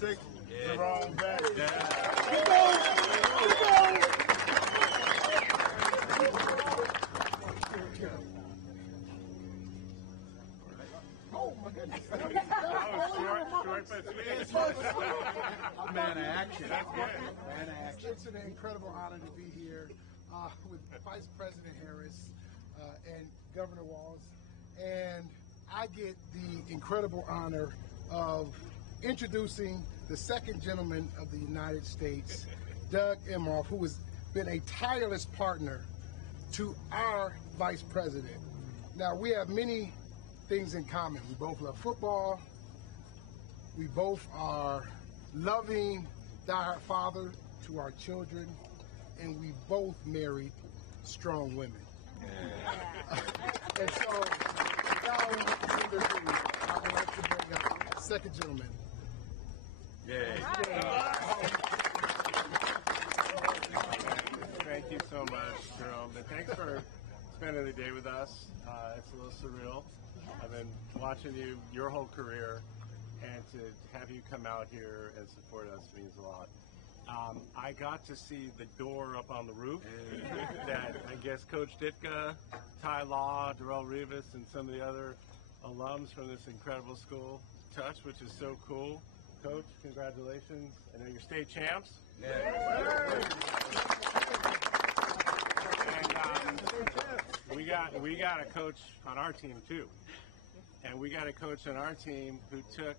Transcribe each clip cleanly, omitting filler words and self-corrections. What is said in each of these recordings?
6, Jerome back. Oh my goodness. Short but sweet. Man of action. That's good. Man of action. It's an incredible honor to be here with Vice President Harris and Governor Walz. And I get the incredible honor of introducing the second gentleman of the United States, Doug Emhoff, who has been a tireless partner to our Vice President. Now, we have many things in common. We both love football. We both are loving, diehard father to our children, and we both married strong women. And so, now I would like to bring up the second gentleman. Yay. Thank you so much, Jerome. And thanks for spending the day with us. It's a little surreal. I've been watching you your whole career, and to have you come out here and support us means a lot. I got to see the door up on the roof that I guess Coach Ditka, Ty Law, Darrell Rivas, and some of the other alums from this incredible school touched, which is so cool. Coach, congratulations. I know you're state champs. And, we got a coach on our team too. And we got a coach on our team who took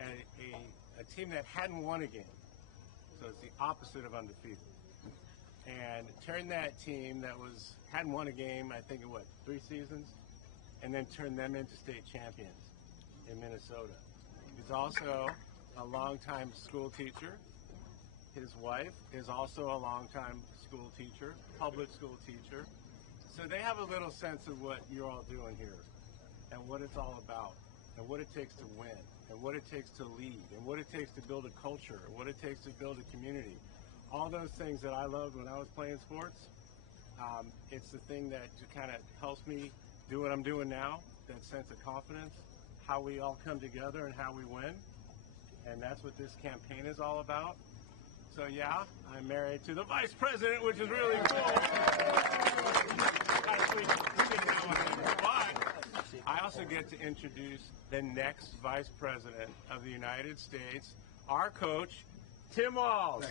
a team that hadn't won a game. So it's the opposite of undefeated. And turned that team that hadn't won a game, I think, in 3 seasons? And then turned them into state champions in Minnesota. He's also a longtime school teacher. His wife is also a longtime school teacher, public school teacher. So they have a little sense of what you're all doing here and what it's all about and what it takes to win and what it takes to lead and what it takes to build a culture and what it takes to build a community. All those things that I loved when I was playing sports, it's the thing that kind of helps me do what I'm doing now, that sense of confidence, how we all come together and how we win. And that's what this campaign is all about. So yeah, I'm married to the Vice President, which is really cool. But I also get to introduce the next Vice President of the United States, our coach, Tim Walz.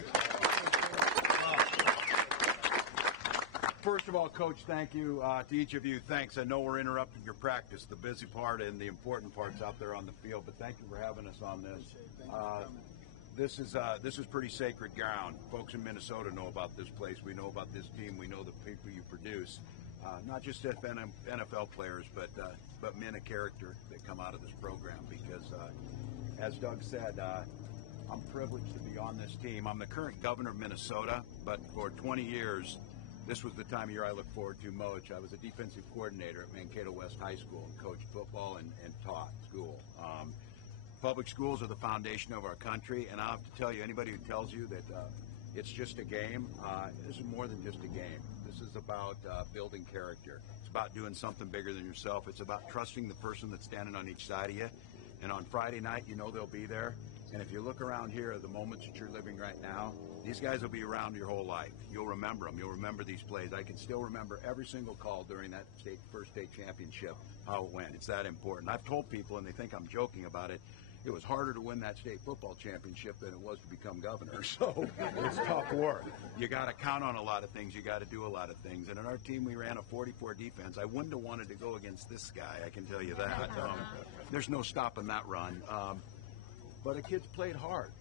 First of all, Coach, thank you to each of you. Thanks. I know we're interrupting your practice, the busy part and the important parts out there on the field, but thank you for having us on this. This is pretty sacred ground. Folks in Minnesota know about this place. We know about this team. We know the people you produce. Not just NFL players, but men of character that come out of this program. Because, as Doug said, I'm privileged to be on this team. I'm the current governor of Minnesota, but for 20 years, this was the time of year I look forward to most. I was a defensive coordinator at Mankato West High School and coached football and taught school. Public schools are the foundation of our country, and I have to tell you, anybody who tells you that it's just a game, this is more than just a game. This is about building character. It's about doing something bigger than yourself. It's about trusting the person that's standing on each side of you. And on Friday night, you know they'll be there. And if you look around here, the moments that you're living right now, these guys will be around your whole life. You'll remember them. You'll remember these plays. I can still remember every single call during that first state championship, how it went. It's that important. I've told people, and they think I'm joking about it, it was harder to win that state football championship than it was to become governor. So it's tough work. You got to count on a lot of things. You got to do a lot of things. And in our team, we ran a 44 defense. I wouldn't have wanted to go against this guy, I can tell you that. There's no stopping that run. But the kids played hard,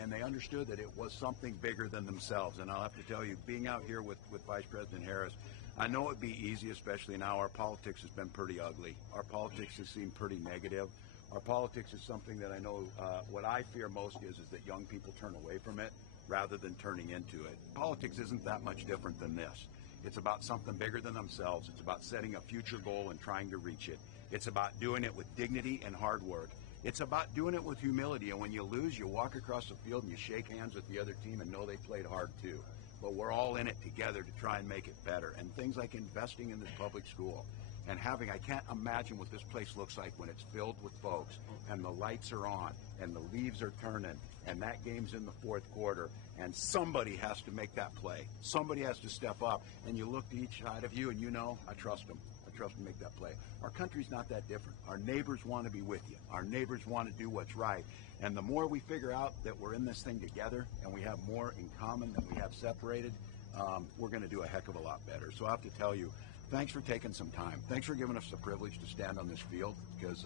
and they understood that it was something bigger than themselves. And I'll have to tell you, being out here with Vice President Harris, I know it'd be easy, especially now. Our politics has been pretty ugly. Our politics has seemed pretty negative. Our politics is something that I know what I fear most is that young people turn away from it rather than turning into it. Politics isn't that much different than this. It's about something bigger than themselves. It's about setting a future goal and trying to reach it. It's about doing it with dignity and hard work. It's about doing it with humility, and when you lose, you walk across the field and you shake hands with the other team and know they played hard too. But we're all in it together to try and make it better. And things like investing in this public school, And I can't imagine what this place looks like when it's filled with folks and the lights are on and the leaves are turning and that game's in the fourth quarter and somebody has to make that play. Somebody has to step up, and you look to each side of you and I trust them. I trust them to make that play. Our country's not that different. Our neighbors want to be with you. Our neighbors want to do what's right. And the more we figure out that we're in this thing together and we have more in common than we have separated, we're going to do a heck of a lot better. So I have to tell you, thanks for taking some time. Thanks for giving us the privilege to stand on this field, because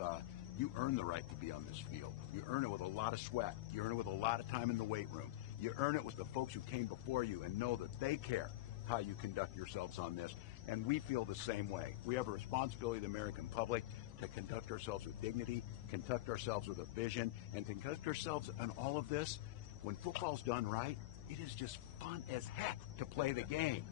you earn the right to be on this field. You earn it with a lot of sweat. You earn it with a lot of time in the weight room. You earn it with the folks who came before you and know that they care how you conduct yourselves on this. And we feel the same way. We have a responsibility to the American public to conduct ourselves with dignity, conduct ourselves with a vision, and conduct ourselves on all of this. When football's done right, it is just fun as heck to play the game.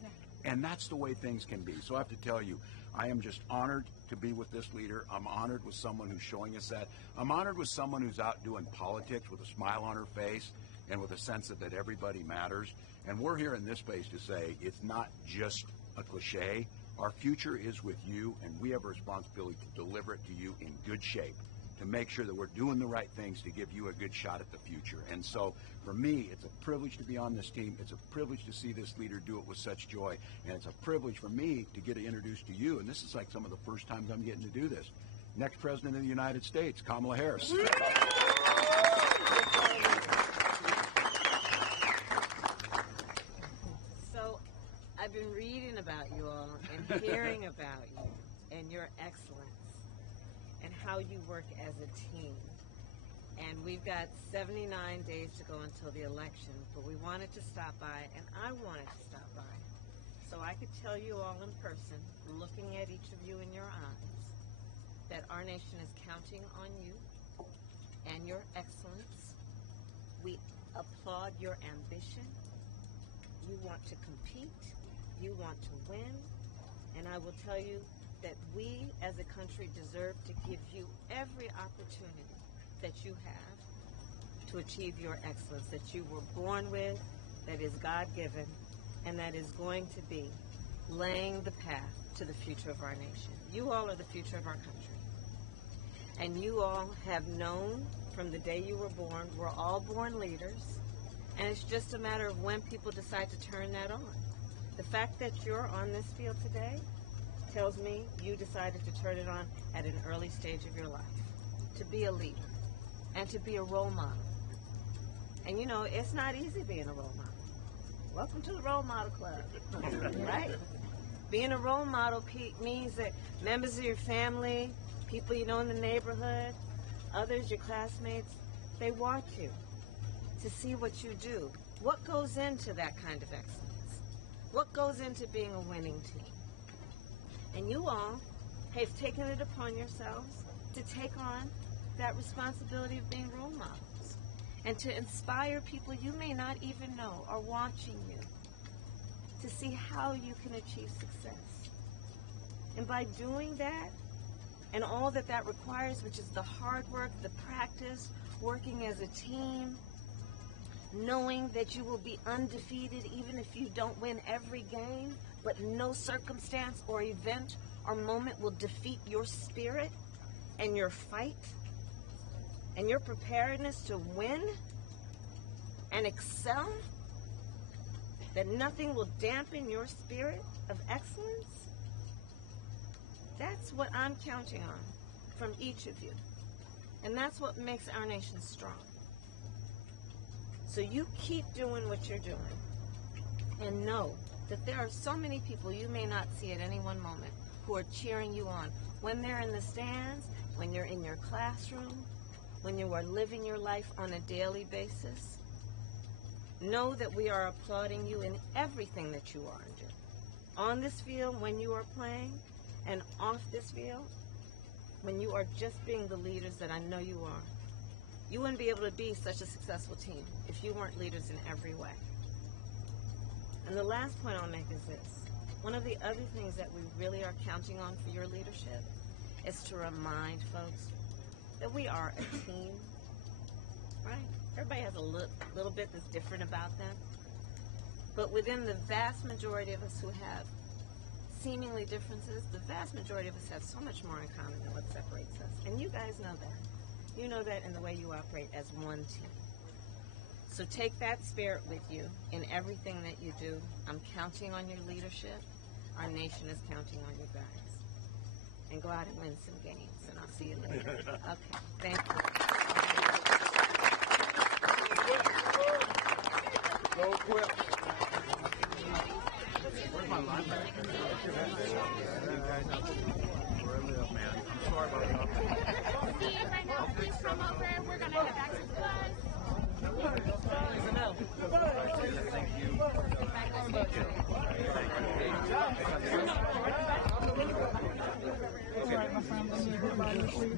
And that's the way things can be. So I have to tell you, I am just honored to be with this leader. I'm honored with someone who's showing us that. I'm honored with someone who's out doing politics with a smile on her face and with a sense that everybody matters. And we're here in this space to say it's not just a cliche. Our future is with you, and we have a responsibility to deliver it to you in good shape, to make sure that we're doing the right things to give you a good shot at the future. And so for me, it's a privilege to be on this team. It's a privilege to see this leader do it with such joy. And it's a privilege for me to get introduced to you. And this is like some of the first times I'm getting to do this. Next President of the United States, Kamala Harris. So I've been reading about you all and hearing about you and your excellence and how you work as a team. And we've got 79 days to go until the election, but we wanted to stop by, and I wanted to stop by, so I could tell you all in person, looking at each of you in your eyes, that our nation is counting on you and your excellence. We applaud your ambition. You want to compete. You want to win. And I will tell you that we as a country deserve to give you every opportunity that you have to achieve your excellence that you were born with, that is God-given, and that is going to be laying the path to the future of our nation. You all are the future of our country. And you all have known from the day you were born, we're all born leaders, and it's just a matter of when people decide to turn that on. The fact that you're on this field today tells me you decided to turn it on at an early stage of your life, to be a leader and to be a role model. And you know, it's not easy being a role model. Welcome to the Role Model Club, right? Being a role model means that members of your family, people you know in the neighborhood, others, your classmates, they want you to see what you do. What goes into that kind of excellence? What goes into being a winning team? And you all have taken it upon yourselves to take on that responsibility of being role models and to inspire people you may not even know are watching you to see how you can achieve success. And by doing that, and all that that requires, which is the hard work, the practice, working as a team, knowing that you will be undefeated even if you don't win every game, but no circumstance or event or moment will defeat your spirit and your fight and your preparedness to win and excel, that nothing will dampen your spirit of excellence. That's what I'm counting on from each of you. And that's what makes our nation strong. So you keep doing what you're doing and know that there are so many people you may not see at any one moment who are cheering you on. When they're in the stands, when you're in your classroom, when you are living your life on a daily basis, know that we are applauding you in everything that you are doing. On this field, when you are playing, and off this field, when you are just being the leaders that I know you are. You wouldn't be able to be such a successful team if you weren't leaders in every way. And the last point I'll make is this. One of the other things that we really are counting on for your leadership is to remind folks that we are a team, right? Everybody has a little bit that's different about them. But within the vast majority of us who have seemingly differences, the vast majority of us have so much more in common than what separates us. And you guys know that. You know that in the way you operate as one team. So take that spirit with you in everything that you do. I'm counting on your leadership. Our nation is counting on you guys. And go out and win some games, and I'll see you later. Okay, thank you. Go quit. Where's my linebacker? Where I live, man. I'm sorry about that. See you right now. Please come over. We're going to head back to the bus. Thank you. All right, my friend. Let me get by your seat.